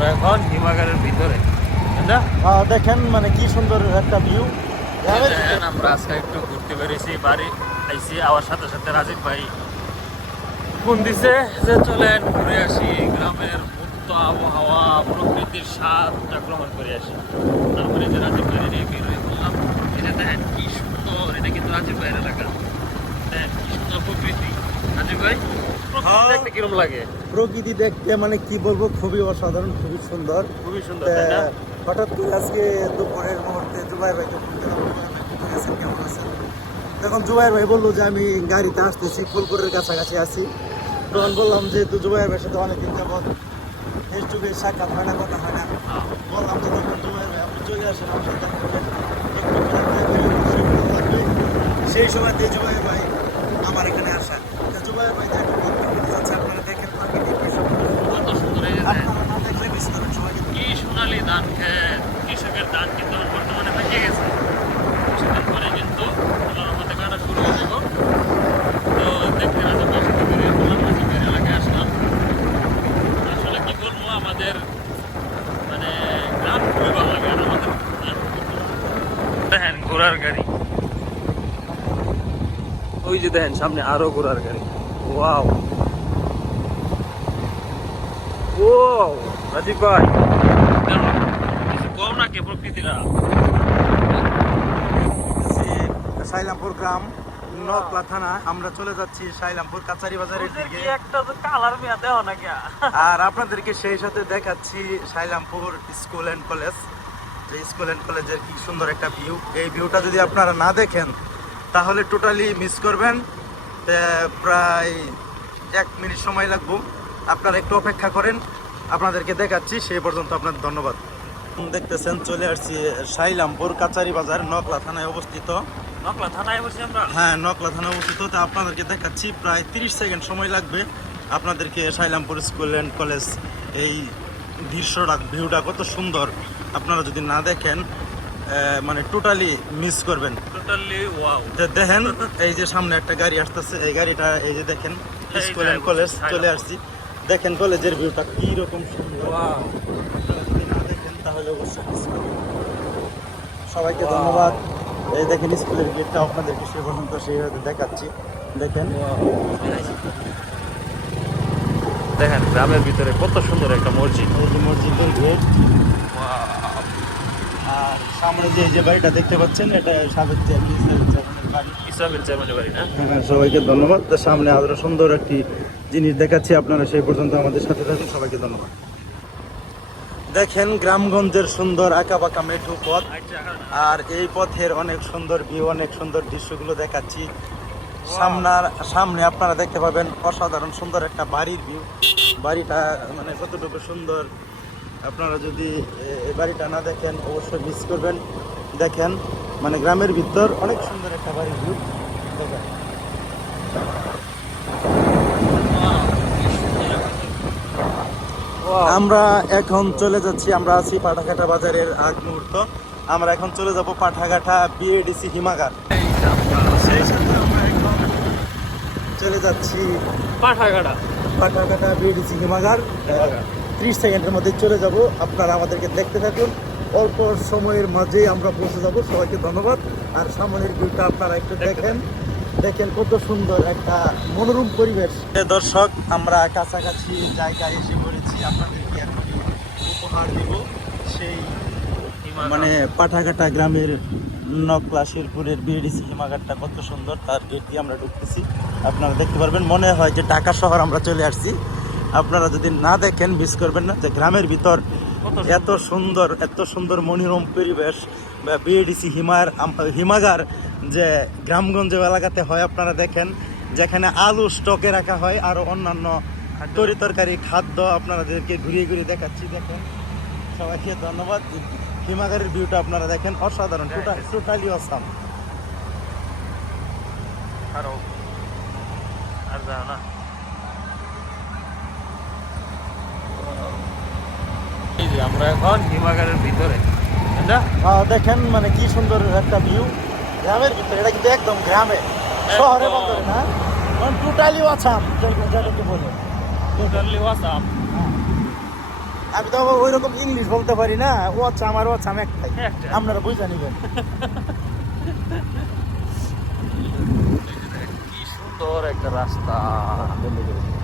আমরা এখন হিমাগারের ভিতরে হ্যাঁ, দেখেন মানে কি সুন্দর একটা ভিউ আমরা আজকে একটু ঘুরতে বেরিয়েছি বাড়ি আইছি আবার সাথে সাথে রাজীব ভাই ফোন দিছে যে চলেন ঘুরে আসি গ্রামের মুক্ত আবহাওয়া প্রকৃতির স্বাদটা গ্রহণ করে আসি। তারপরে যে রাজীব ভাই নিয়ে বের হয়ে বললাম এটা দেখেন কি সুন্দর এটা কিন্তু রাজীব ভাইয়ের এলাকা দেখেন কি সুন্দর প্রকৃতি রাজীব ভাই প্রকৃতি কিরম লাগে? প্রকৃতি দেখতে মানে কি বলব খুবই অসাধারণ খুবই সুন্দর। খুবই সুন্দর হঠাৎ করে আজকে দুপুরের মুহূর্তে জুবাই ভাইকে ফোন দিলাম, "ভাই, কেমন আছেন?" তখন জুবাইর ভাই বলল যে আমি গাড়িতে আসতেছি ফুলপুরের কাছাকাছি আছি। তখন বললাম যে তুই জুবাইর ভাইয়ের সাথে অনেকদিন যাবৎ ফেস টু ফেস সাক্ষাৎ হয় না কথা হয় না। বললাম যে তখন জুবাইর ভাই আপনি চলে আসেন আমার সাথে। সেই সময় দিয়ে জুবাইর ভাই আমার এখানে আসা তা জুবাইর ভাই যে একটা কথা বলতে চাচ্ছে, আপনারা দেখেন প্রাকৃতিক দৃশ্য। কত সুন্দর এই যে দেখেন। আপনারা না দেখলে মিস করেন সবাইকে কি সোনালি কৃষকের ধান কিন্তু বর্তমানে পেকে গেছে। পরে কিন্তু কাটা শুরু হয়ে যাব। তো দেখতে মানে ঘোড়ার গাড়ি। ওই যে দেখেন সামনে আরও ঘোড়ার গাড়ি। ওয়াও। ও রাজীব ভাই। কিছু কম না কে প্রকৃতিরা সাইলামপুর গ্রাম নকলা থানা। আমরা চলে যাচ্ছি সাইলামপুর কাছারি বাজারের দিকে। একটা তো কালার মেয়া দেও না আর আপনাদেরকে সেই সাথে দেখাচ্ছি সাইলামপুর স্কুল অ্যান্ড কলেজ। যে স্কুল অ্যান্ড কলেজের কি সুন্দর একটা ভিউ। এই ভিউটা যদি আপনারা না দেখেন তাহলে টোটালি মিস করবেন। প্রায় এক মিনিট সময় লাগবো। আপনারা একটু অপেক্ষা করেন। আপনাদেরকে দেখাচ্ছি সেই পর্যন্ত আপনাদের ধন্যবাদ। দেখতেছেন চলে আসছি সাইলামপুর কাচারি বাজার নকলা থানায় অবস্থিত। নকলা থানায় বসে আমরা। হ্যাঁ নকলা থানায় অবস্থিত। তা আপনাদেরকে দেখাচ্ছি প্রায় তিরিশ সেকেন্ড সময় লাগবে আপনাদেরকে সাইলামপুর স্কুল অ্যান্ড কলেজ এই দৃশ্যটা ভিউটা কত সুন্দর। আপনারা যদি না দেখেন আহ, মানে টোটালি মিস করবেন। টোটালি ওয়াও দেখেন এই যে সামনে একটা গাড়ি আসতেছে এই গাড়িটা এই যে দেখেন স্কুল অ্যান্ড কলেজ চলে আসছি। দেখেন কলেজের ভিউটা কি রকম সুন্দর তাহলে অবশ্যই সবাইকে ধন্যবাদ। এই দেখেন স্কুলের গেটটা আপনাদেরকে সে পর্যন্ত সেইভাবে দেখাচ্ছি। দেখেন। দেখেন গ্রামের ভিতরে কত সুন্দর একটা মসজিদ। মসজিদের গেট আর সামনে যে যে বাড়িটা দেখতে পাচ্ছেন এটা সাবেক ইসলামের চেয়ারম্যানের বাড়ি। না হ্যাঁ, সবাইকে ধন্যবাদ। সামনে আরও সুন্দর একটি জিনিস দেখাচ্ছি আপনারা সেই পর্যন্ত আমাদের সাথে থাকুন। সবাইকে ধন্যবাদ। দেখেন গ্রামগঞ্জের সুন্দর আঁকা বাঁকা মেঠু পথ। আর এই পথের অনেক সুন্দর ভিউ অনেক সুন্দর দৃশ্যগুলো দেখাচ্ছি। সামনার সামনে আপনারা দেখতে পাবেন অসাধারণ সুন্দর একটা বাড়ির ভিউ বাড়িটা মানে কতটুকু সুন্দর আপনারা যদি এই বাড়িটা না দেখেন অবশ্যই মিস করবেন। দেখেন মানে গ্রামের ভিতর অনেক সুন্দর একটা বাড়ির ভিউ দেখেন। আমরা এখন চলে যাচ্ছি আমরা আছি পাঠাঘাটা বাজারের আগ মুহূর্ত। আমরা এখন চলে যাব পাঠাঘাটা বিএডিসি হিমাগার সেই সাথে আমরা এখন চলে যাচ্ছি পাঠাঘাটা পাঠাঘাটা বিএডিসি হিমাগার। ত্রিশ সেকেন্ডের মধ্যে চলে যাব। আপনারা আমাদেরকে দেখতে থাকুন। অল্প সময়ের মাঝেই আমরা পৌঁছে যাব। সবাইকে ধন্যবাদ। আর সামনের ভিউটা আপনারা একটু দেখেন। দেখেন কত সুন্দর একটা মনোরম পরিবেশ। দর্শক আমরা কাছাকাছি জায়গায় এসে পড়েছি। আপনাদেরকে একটি উপহার দেব সেই মানে পাঠাঘাটা গ্রামের নকলা শেরপুরের বিএডিসি হিমাগারটা কত সুন্দর তার গেট দিয়ে আমরা ঢুকতেছি। আপনারা দেখতে পারবেন মনে হয় যে ঢাকা শহর আমরা চলে আসছি। আপনারা যদি না দেখেন মিস করবেন না যে গ্রামের ভিতর এত সুন্দর এত সুন্দর মনোরম পরিবেশ বিএডিসি হিমার হিমাগার যে গ্রামগঞ্জ এলাকাতে হয় আপনারা দেখেন যেখানে আলু স্টকে রাখা হয় আর অন্যান্য তরি তরকারি খাদ্য আপনাদেরকে ঘুরিয়ে ঘুরিয়ে দেখাচ্ছি দেখেন। সবাইকে ধন্যবাদ। হিমাগারের ভিউটা আপনারা দেখেন অসাধারণ টোটালি অসাম আরও আর যাও না। এই যে আমরা এখন হিমাগারের ভিতরে হ্যাঁ দেখেন মানে কি সুন্দর একটা ভিউ গ্রামের ভিতরে এটা কিন্তু একদম গ্রামে শহরে বন্দরে না? মানে টোটালি অসাম যেটাকে বলে টোটালি ওয়াসাম আমি তো ওই রকম ইংলিশ বলতে পারি না। ও আচ্ছা আমার ও আচ্ছা একটাই। আপনারা বুঝে নিবেন। কি সুন্দর একটা রাস্তা। দিন।